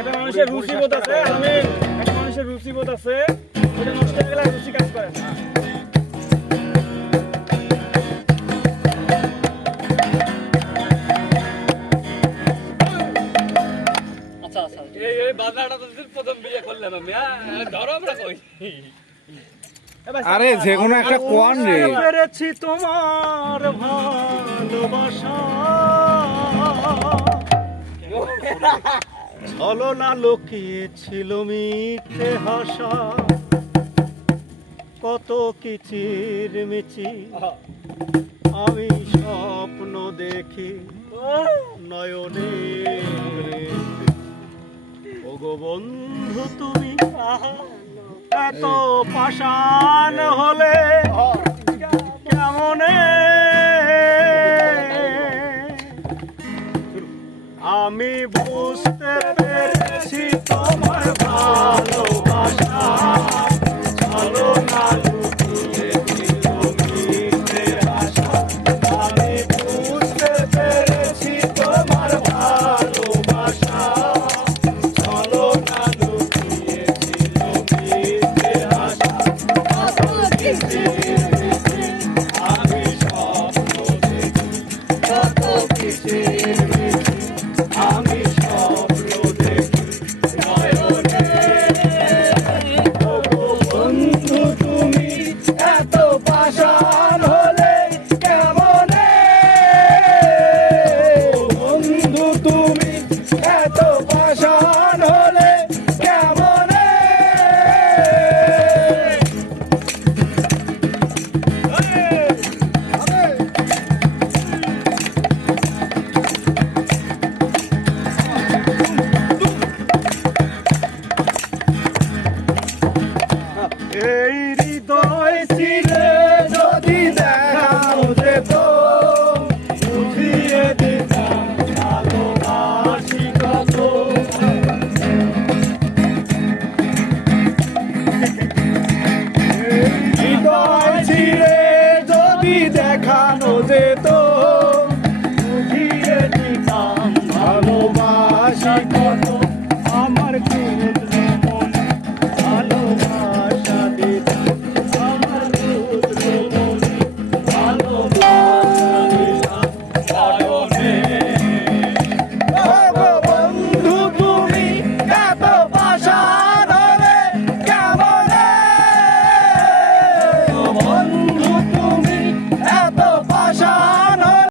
একটা মানুষের রুচিবোধ আছে, একটা মানুষের রুচিবোধ আছে, এটা নষ্ট হয়ে গেলে রুচি কাজ করে না। আরে যে কোনো একটা কোয়ান রে। পেরেছি তোমার ভালোবাসা, ছলনা লুকিয়েছিল মিথ্যে হাসা, কত কিচির মিচির আমি স্বপ্ন দেখি নয়নে। ওগো বন্ধু তুমি এত পাষাণ হলে কেমনে, আমি বুঝতে পেরেছি তোমার ভালোবাসা, চলো না লুকিয়েছিল মিথ্যে আশা। আমি বুঝতে পেরেছি তোমার ভালোবাসা, চলো না লুকিয়েছিল মিথ্যে আশা। আমি স্বপ্ন দেখি কত কিছু